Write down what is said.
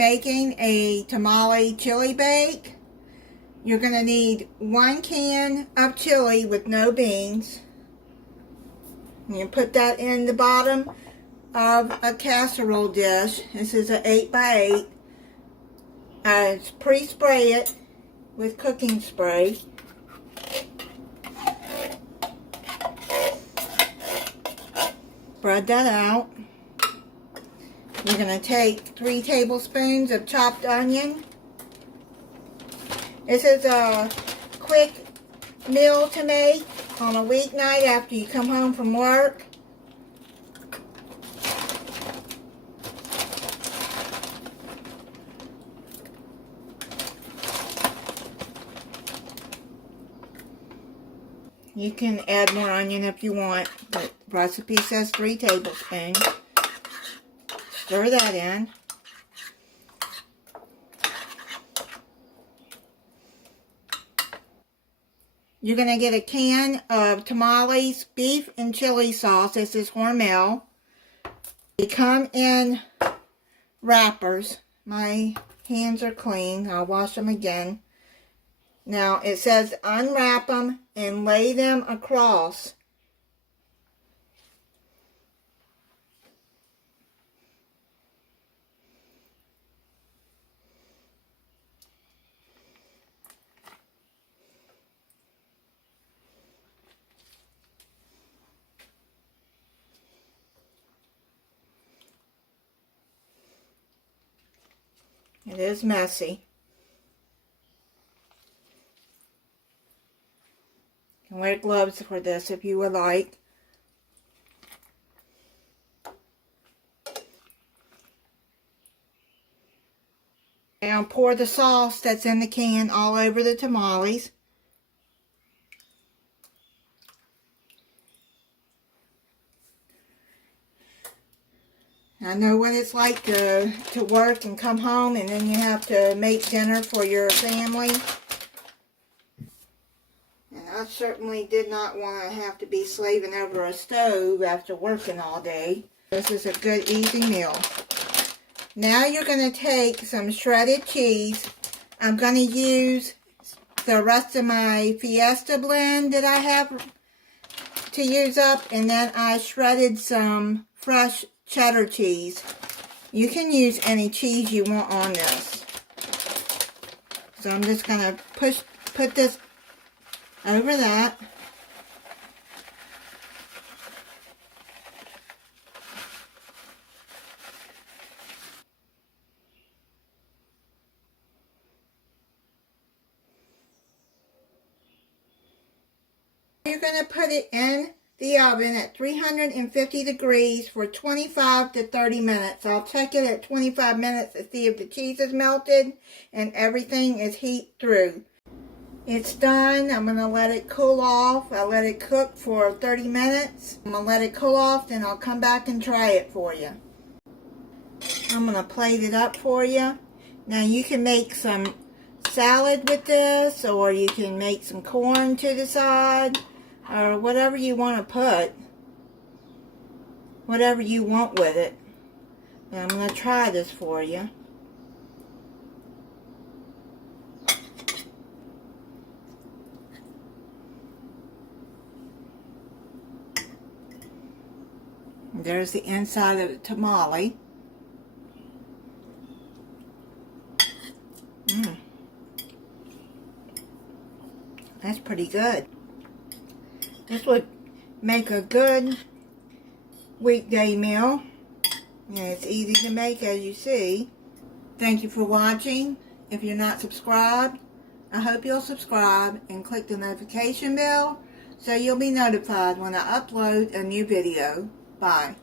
making a tamale chili bake. You're going to need 1 can of chili with no beans. You put that in the bottom of a casserole dish. This is an 8x8. Pre-spray it with cooking spray. Spread that out. You're going to take 3 tablespoons of chopped onion. This is a quick meal to make on a weeknight after you come home from work. You can add more onion if you want, but the recipe says 3 tablespoons. Stir that in. You're going to get a can of Tamales beef and chili sauce. This is Hormel. They come in wrappers. My hands are clean. I'll wash them again. Now, it says unwrap them and lay them across. It is messy. You can wear gloves for this if you would like. Now pour the sauce that's in the can all over the tamales. I know what it's like to work and come home and then you have to make dinner for your family. And I certainly did not want to have to be slaving over a stove after working all day. This is a good, easy meal. Now you're going to take some shredded cheese. I'm going to use the rest of my Fiesta blend that I have to use up. And then I shredded some fresh cheddar cheese. You can use any cheese you want on this. So I'm just going to put this over that. You're going to put it in the oven at 350 degrees for 25 to 30 minutes. I'll check it at 25 minutes to see if the cheese is melted and everything is heat through. It's done. I'm going to let it cool off. I let it cook for 30 minutes. I'm going to let it cool off, then I'll come back and try it for you. I'm going to plate it up for you. Now you can make some salad with this, or you can make some corn to the side, or whatever you want to put. Whatever you want with it. Now I'm going to try this for you. There's the inside of the tamale. That's pretty good. This would make a good weekday meal. And it's easy to make, as you see. Thank you for watching. If you're not subscribed, I hope you'll subscribe and click the notification bell so you'll be notified when I upload a new video. Bye.